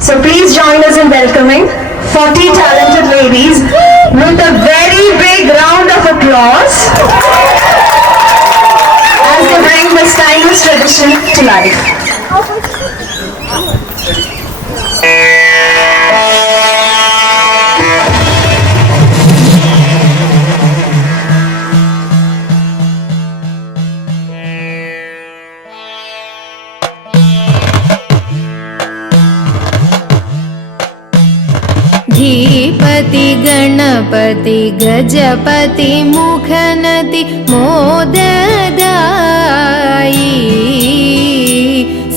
So please join us in welcoming 40 talented ladies with a very big round of applause as they bring this timeless tradition to life. धीपति Ganpati Gajapati मुखनति मोददायी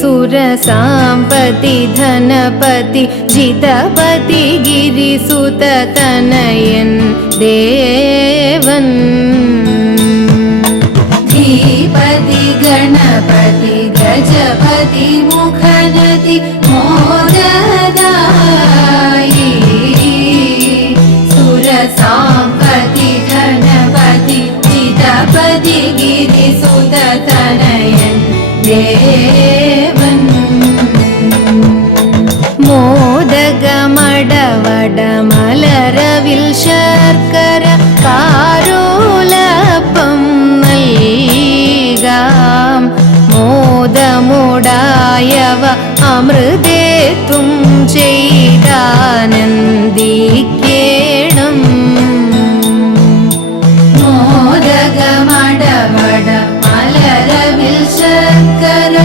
सुरसाम्पति धनपति जितपति गिरिसुत तनयन् देवन् धीपति गणपति गजपति मुखनति मोददायी सुरसाम्पति धनपति जितपति गिरिसुत तनयन् देवन् मोदगमडवड मलरविल शर्कर कारोलपं നൽകാം മോദമോടായവ അമൃതേത്തും ചെയ്താനന്ദിക്കേണം മോദഗമടവട മലരവിൽ ശർക്കര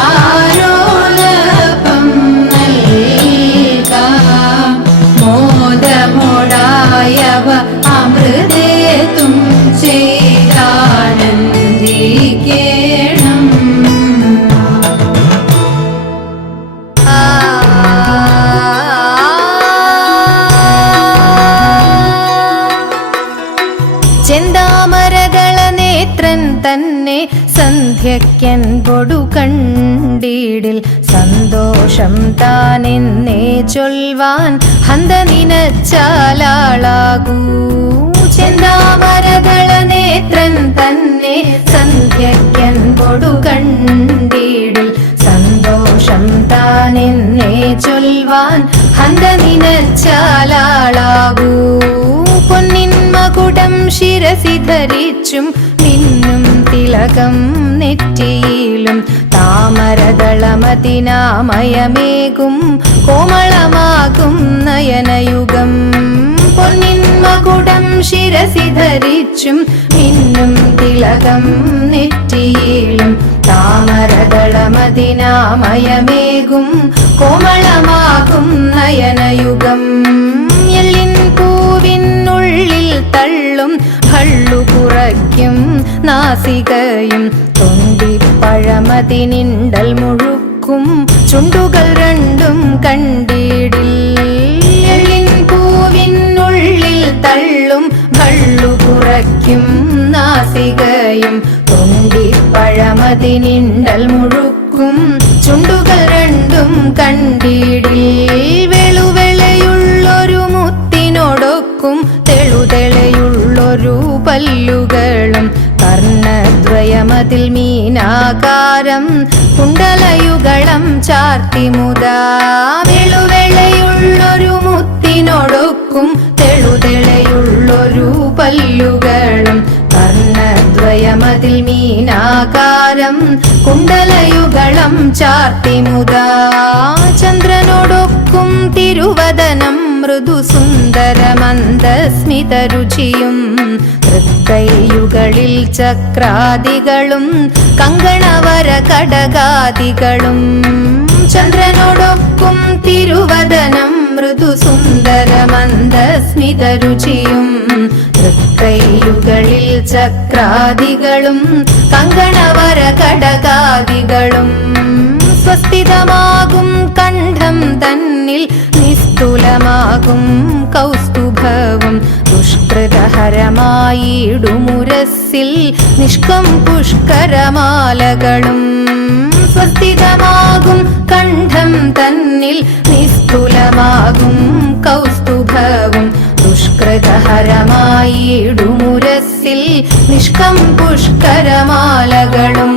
ആരോലപം നൽകാം മോദമോടായവ അമൃതേത്തും ചെയ്താനന്ദിക്കേണം ചെന്താമരകള നേത്രൻ തന്നെ സന്ധ്യയ്ക്കൻപൊടു കണ്ടിടിൽ സന്തോഷം താനെന്നേ ചൊൽവാൻ ഹന്ത നിനച്ചാലാളാകൂ ചെന്താമരകള നേത്രൻ തന്നെ സന്ധ്യയ്ക്കൻപൊടു കണ്ടിടിൽ സന്തോഷം താനെന്നേ ചൊൽവാൻ ഹന്ത നിനച്ചാലാളാകൂ പൊന്നിൻ മകുടം ശിരസി ധരിച്ചും മിന്നും തിലകം നെറ്റിയിലും താമരദളമതിനാമയമേകും കോമളമാകും നയനയുഗം പൊന്നിൻ മകുടം ശിരസി ധരിച്ചും മിന്നും തിലകം നെറ്റിയിലും താമരദളമതിനാമയമേകും കോമളമാകും നയനയുഗം എല്ലിൻ പൂവിനുള്ളിൽ തള്ളും ഭള്ളു കുറയ്ക്കും നാസികയും തൊണ്ടിപ്പഴമതിനിണ്ടൽ മുഴുക്കും ചുണ്ടുകൾ രണ്ടും കണ്ടിടിൽ എല്ലിൻ പൂവിനുള്ളിൽ തള്ളും ഭള്ളു കുറയ്ക്കും നാസികയും തൊണ്ടിപ്പഴമതിനിണ്ടൽ മുഴുക്കും ചുണ്ടുകൾ രണ്ടും കണ്ടിടിൽ വെളുവെളയുള്ളൊരു മുത്തിനോടൊക്കും തെളുതെളയുള്ളൊരു പല്ലുകളും കർണദ്വയമതിൽ മീനാകാരം കുണ്ടലയുഗളം ചാർത്തിമുതാ വെളുവെളയുള്ളൊരു മുത്തിനോടൊക്കും തെളുതെളയുള്ളൊരു പല്ലുകളും കർണദ്വയമതിൽ മീനാകാരം കുണ്ടലയുഗളം ചാർത്തിമുതാ ചന്ദ്രനോടൊക്കും തിരുവദനം മൃദുസുന്ദരമന്ദസ്മിതരുചിയും തൃക്കൈയുകളിൽ ചക്രാദികളും കങ്കണവര കടകാദികളും ചന്ദ്രനോടൊക്കും തിരുവദനം മൃദുസുന്ദരമന്ദസ്മിതരുചിയും തൃക്കൈയുകളിൽ ചക്രാദികളും കങ്കണവര കടകാദികളും സ്വസ്ഥിതമാകും കണ്ഠം തന്നിൽ നിസ്തുലമാകും കൗസ്തുഭവും ദുഷ്കൃതഹരമായിടുമുരസ്സിൽ നിഷ്കം പുഷ്കരമാലകളും സ്വസ്ഥിതമാകും കണ്ഠം തന്നിൽ നിസ്തുലമാകും കൗസ്തുഭവും ദുഷ്കൃതഹരമായിടുമുരസ്സിൽ നിഷ്കം പുഷ്കരമാലകളും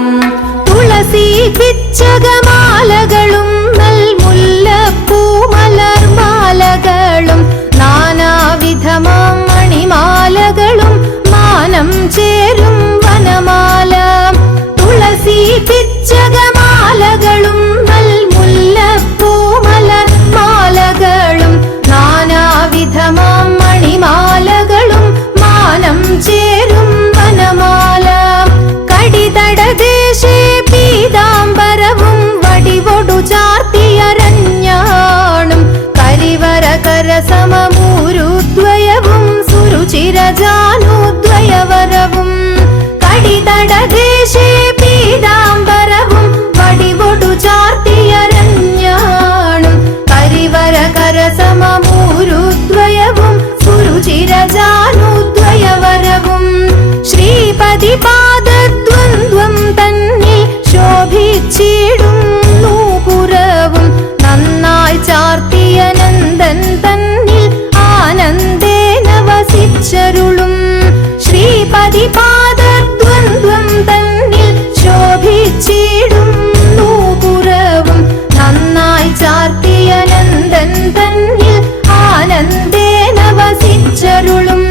തുളസി പിച്ചകമാലകളും നൽമുല്ലപ്പൂമ ജഗമാലകളും മുല്ലപ്പൂമലർ മാലകളും നാനാവിധമാം മണിമാലകളും മാനം ചേരും വനമാല കടിതടദേശേ പീതാംബരവും വടിവൊടു ചാർത്തിയരഞ്ഞാണും കരിവര കരസമമൂരുദ്വയവും സുരുചിരജാനുദ്വയവരവും കടിതടദേശേ പീതാംബരവും വടിവൊടു ചാർത്തിയരഞ്ഞാണും കരിവര കരസമമൂരുദ്വയവും സുരുചിരജാനുദ്വയവരവും ശ്രീപതി പാദദ്വന്ദ്വം തന്നിൽ ശോഭിച്ചിടും നൂപുരവും നന്നായി ചാർത്തിയ നന്ദൻ തന്നിൽ ആനന്ദേന വസിച്ചരുളും ശ്രീപതി പാദദ്വന്ദ്വം തന്നിൽ ശോഭിച്ചിടും നൂപുരവും നന്നായി ചാർത്തിയ നന്ദൻ തന്നിൽ ആനന്ദേന വസിച്ചരുളും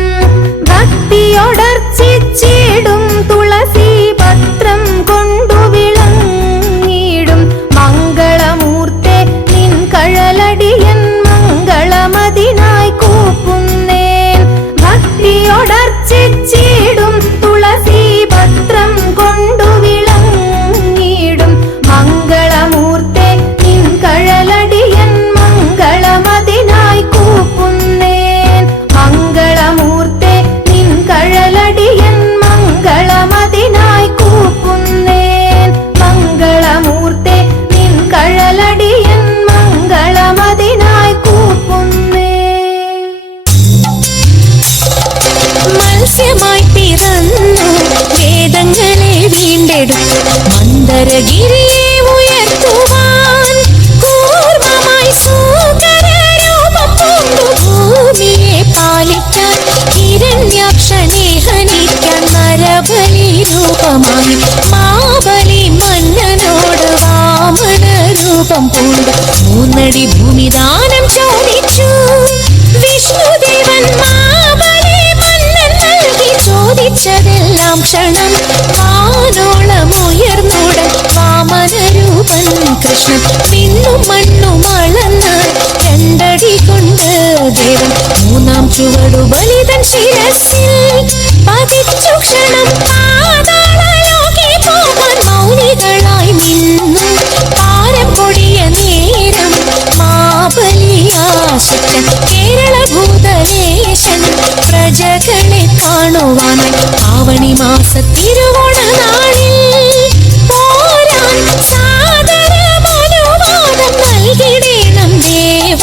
ഭക്തിയോടർച്ചിച്ചിടും തുളസി പത്രം കൊണ്ടു വിളങ്ങിടും മംഗളമൂർത്തെ നിൻ കഴലടിയൻ മംഗളമതിനായി കൂപ്പുന്നേൻ ഭക്തിയോടർച്ചിച്ചിടും തുളസി പത്രം കൊണ്ടു വിളങ്ങിടും മംഗളമൂർത്തെ നിൻ കഴലടിയൻ മംഗളമതിനായി കൂപ്പുന്നേൻ മംഗളമൂർത്തെ നിൻ കഴലടിയൻ മംഗളമതിനായി കൂപ്പുന്നേൻ മംഗളമൂർത്തെ നിൻ കഴലടിയൻ മംഗളമതിനായി കൂപ്പുന്നേൻ. മത്സ്യമായി പിറന്നു വേദങ്ങളെ വീണ്ടെടുത്തു മന്ദരഗിരിയെ ഉയർത്തുവാൻ കൂർമ്മമായി സൂകരരൂപം പൂണ്ടു ഭൂമിയെ പാലിക്കാൻ ഹിരണ്യാക്ഷനെ ഹനിക്കാൻ നരബലി രൂപമായി മാബലി മന്നനോട് വാമന രൂപം പൂണ്ട് 3 അടി ഭൂമിദാനം ചോദിച്ചു വിഷ്ണുദേവൻ മാബലി മന്നൻ നൽകി ചോദിച്ചതെല്ലാം ക്ഷണം വാനോളം ഉയർന്നുടൻ വാമനരൂപൻ കൃഷ്ണൻ പിന്നും മണ്ണും അളന്ന് 2 അടി കൊണ്ട് ദേവൻ 3-ാം ചുവടു ബലിതൻ ശിരസിൽ പതിച്ചു ക്ഷണം പാതാളലോകെ പോകാൻ മൗനികളായി നിന്നു പാരം പൊടിയ നേരം മാബലിയാശക്തൻ കേരള ഭൂതവേശൻ പ്രജകളെ കാണുവാനായി ആവണി മാസ തിരുവോണ നാളിൽ പോരാൻ സാദരമനുവാദം നൽകിടേണം ദേവ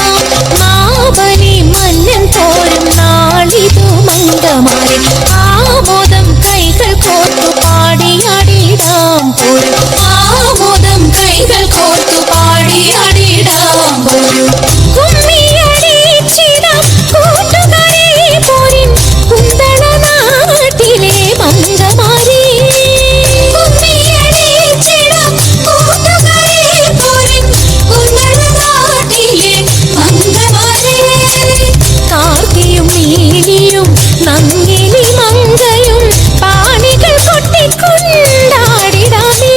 മാബലി മന്നൻ പോരും നാളിതു മംഗമാരെ ആമോദം കൈകൾ കോർത്തു പാടിയാടിടാം പോരും ആമോദം കൈകൾ കോർത്തു പാടിയാടിടാം പോരും കുമ്മിയടിച്ചിടാം കൂട്ടുകാരെ പോരിൻ കുന്തള നാട്ടിലെ മംഗമാരെ കുമ്മിയടിച്ചിടാം കൂട്ടുകാരെ പോരിൻ കുന്തള നാട്ടിലെ മംഗമാരെ കാർത്തിയും നീലിയും നങ്ങിനി മങ്കയും പാണികൾ കൊട്ടിക്കൊണ്ടാടിടാമേ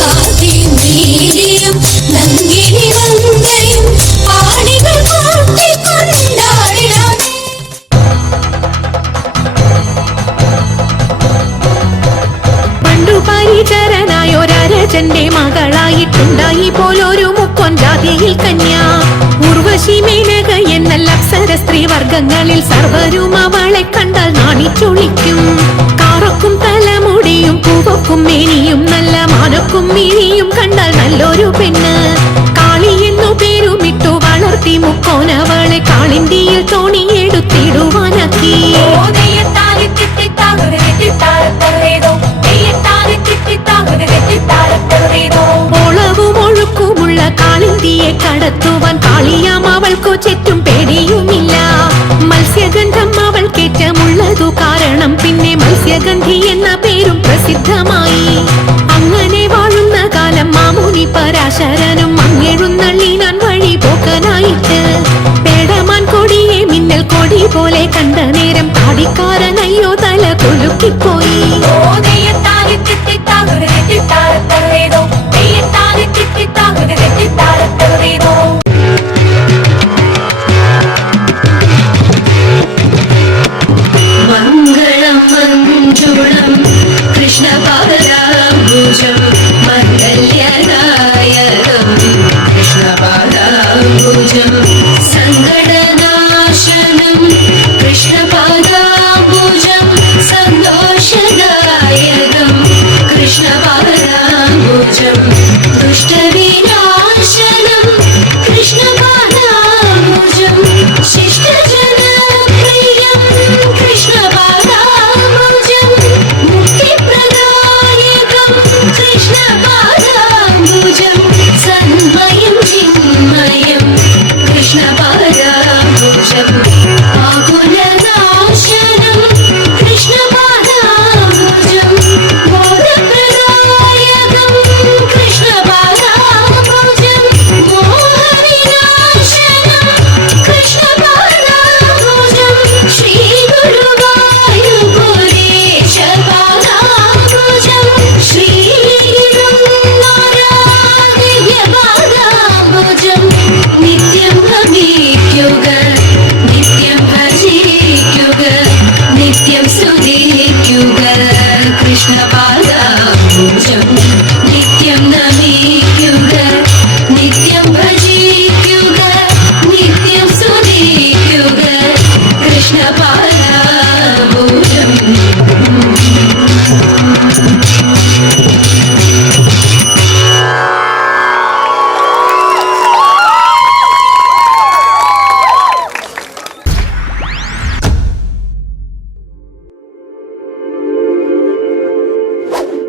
കാർത്തിയും നീലിയും നങ്ങിനി മങ്കയും പാണികൾ കൊട്ടിക്കൊണ്ടാടിടാമേ. പണ്ടു പരിചരനായൊരരജന്റെ മകളായിട്ടുണ്ടായി പോലൊരു മുക്കൊഞ്ചാതിയിൽ കന്യ ഉർവശി മേനക എന്നല്ല അപ്സര സ്ത്രീ വർഗങ്ങളിൽ സർവരും അവളെ കണ്ടാൽ നാണിച്ചൊളിക്കും കാറൊക്കും തലമുടിയും പൂവൊക്കും മേനിയും നല്ല മാനൊക്കും മിഴിയും കണ്ടാൽ നല്ലൊരു പെണ്ണ് കാളി എന്നു പേരുമിട്ടു വളർത്തി മുക്കോനവളെ കാളിന്തിയിൽ തോണിയെടുത്തിടുവാനാക്കി ഓളവും ഒഴുക്കുമുള്ള കാളിന്തിയെ കടത്തുവാൻ കാളിയാം അവൾക്കു ചുറ്റും പേടിയുമില്ല മത്സ്യഗന്ധം അവൾക്കേറ്റമുള്ളതു കാരണം പിന്നെ മത്സ്യഗന്ധി എന്ന പേരും പ്രസിദ്ധമായി അങ്ങനെ വാഴുന്ന കാലം മാമുനി പരാശരനും